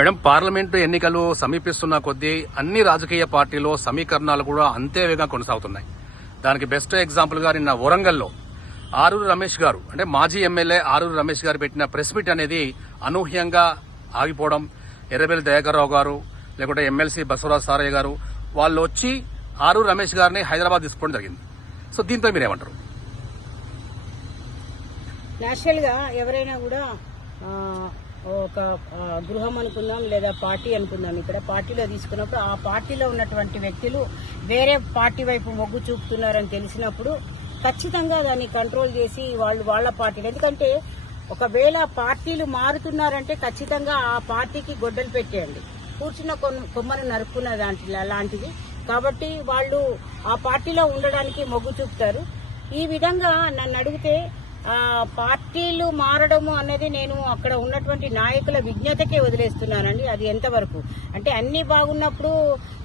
Madam, parliament ఎన్నికలు సమీపిస్తున్న కొద్దీ అన్ని రాజకీయ పార్టీలు సమీకరణాలు కూడా అంతే వేగంగా కొనసాగుతున్నాయి. దానికి బెస్ట్ ఎగ్జాంపుల్ గా నిన్న వరంగల్లో ఆరూరు రమేష్ గారు అంటే మాజీ ఎమ్మెల్యే ఆరూరు రమేష్ గారు పెట్టిన ప్రెస్ మీట్ అనేది అనూహ్యంగా ఆగిపోవడం, ఎర్రబెల్లి దయాకర్రావు గారు లేకుంటే ఎమ్మెల్సీ బసవరాజ్ సారయ్య గారు వాళ్ళు వచ్చి ఆరూరు రమేష్ గారిని హైదరాబాద్ తీసుకోవడం జరిగింది. సో దీంతో మీరేమంటారు? నేషనల్ గా ఎవరైనా కూడా ఒక గృహం అనుకుందాం లేదా పార్టీ అనుకుందాం, ఇక్కడ పార్టీలో తీసుకున్నప్పుడు ఆ పార్టీలో ఉన్నటువంటి వ్యక్తులు వేరే పార్టీ వైపు మొగ్గు చూపుతున్నారని తెలిసినప్పుడు ఖచ్చితంగా దాన్ని కంట్రోల్ చేసి వాళ్ళ పార్టీలు, ఎందుకంటే ఒకవేళ పార్టీలు మారుతున్నారంటే ఖచ్చితంగా ఆ పార్టీకి గొడ్డలు పెట్టేయండి, కూర్చున్న కొమ్మను నరుక్కున్న లాంటిది. కాబట్టి వాళ్ళు ఆ పార్టీలో ఉండడానికి మొగ్గు చూపుతారు. ఈ విధంగా నన్ను అడిగితే పార్టీలు మారడము అనేది నేను అక్కడ ఉన్నటువంటి నాయకుల విజ్ఞతకే వదిలేస్తున్నానండి. అది ఎంతవరకు అంటే అన్ని బాగున్నప్పుడు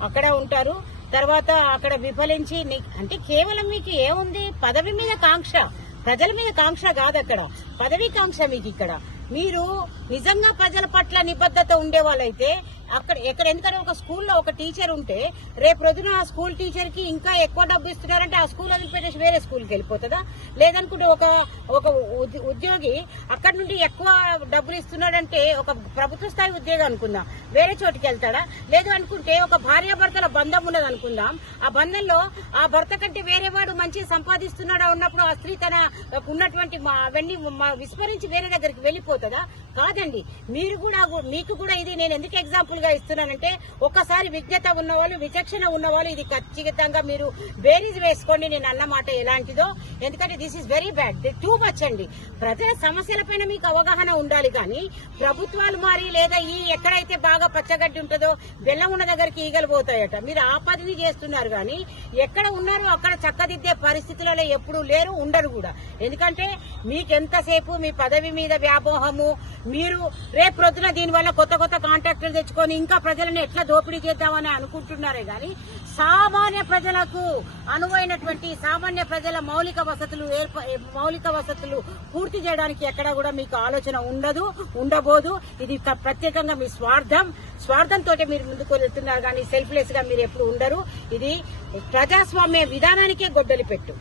అక్కడ ఉంటారు, తర్వాత అక్కడ విఫలించి అంటే కేవలం మీకు ఏముంది, పదవి మీద కాంక్ష, ప్రజల మీద కాంక్ష కాదు, అక్కడ పదవి కాంక్ష మీకు. ఇక్కడ మీరు నిజంగా ప్రజల పట్ల నిబద్ధత ఉండేవాళ్ళైతే అక్కడ ఎందుకంటే ఒక స్కూల్లో ఒక టీచర్ ఉంటే రేపు రోజున ఆ స్కూల్ టీచర్ కి ఇంకా ఎక్కువ డబ్బు ఇస్తున్నారంటే ఆ స్కూల్ వదిలిపెట్టేసి వేరే స్కూల్కి వెళ్ళిపోతుందా? లేదనుకుంటే ఒక ఉద్యోగి అక్కడ నుండి ఎక్కువ డబ్బులు ఇస్తున్నాడంటే ఒక ప్రభుత్వ స్థాయి ఉద్యోగం అనుకుందాం, వేరే చోటికి వెళ్తాడా? లేదు అనుకుంటే ఒక భార్యాభర్తల బంధం ఉన్నది అనుకుందాం, ఆ బంధంలో ఆ భర్త కంటే వేరే వాడు మంచిగా సంపాదిస్తున్నాడా ఉన్నప్పుడు ఆ స్త్రీ తన ఉన్నటువంటి అవన్నీ విస్మరించి వేరే దగ్గరికి వెళ్ళిపోతుందా? కాదండి. మీకు కూడా ఇది నేను ఎందుకు ఎగ్జాంపుల్ గా ఇస్తున్నానంటే ఒక్కసారి విజ్ఞత ఉన్నవాళ్ళు, విచక్షణ ఉన్నవాళ్ళు ఇది ఖచ్చితంగా మీరు బేరీజ్ వేసుకోండి నేను అన్నమాట ఎలాంటిదో. ఎందుకంటే this is very bad, too much అండి. ప్రజల సమస్యలపైన మీకు అవగాహన ఉండాలి, కానీ ప్రభుత్వాలు మారి లేదా ఎక్కడైతే బాగా పచ్చగడ్డి ఉంటుందో బెల్లం ఉన్న దగ్గరికి ఈగలు పోతాయట, మీరు ఆ పదిని చేస్తున్నారు. కానీ ఎక్కడ ఉన్నారో అక్కడ చక్కదిద్దే పరిస్థితులలో ఎప్పుడు లేరు, ఉండరు కూడా. ఎందుకంటే మీకెంతసేపు మీ పదవి మీద వ్యామోహము, మీరు రేపు ప్రొద్దున దీనివల్ల కొత్త కొత్త కాంట్రాక్టులు తెచ్చుకొని ఇంకా ప్రజలను ఎట్లా దోపిడీ చేద్దామని అనుకుంటున్నారే గాని సామాన్య ప్రజలకు అనువైనటువంటి సామాన్య ప్రజల మౌలిక వసతులు పూర్తి చేయడానికి ఎక్కడా కూడా మీకు ఆలోచన ఉండబోదు. ఇది ప్రత్యేకంగా మీ స్వార్థంతో మీరు ముందుకు వెళ్తున్నారు, కానీ సెల్ఫ్లెస్ గా మీరు ఎప్పుడు ఉండరు. ఇది ప్రజాస్వామ్య విధానానికే గొడ్డలి పెట్టు.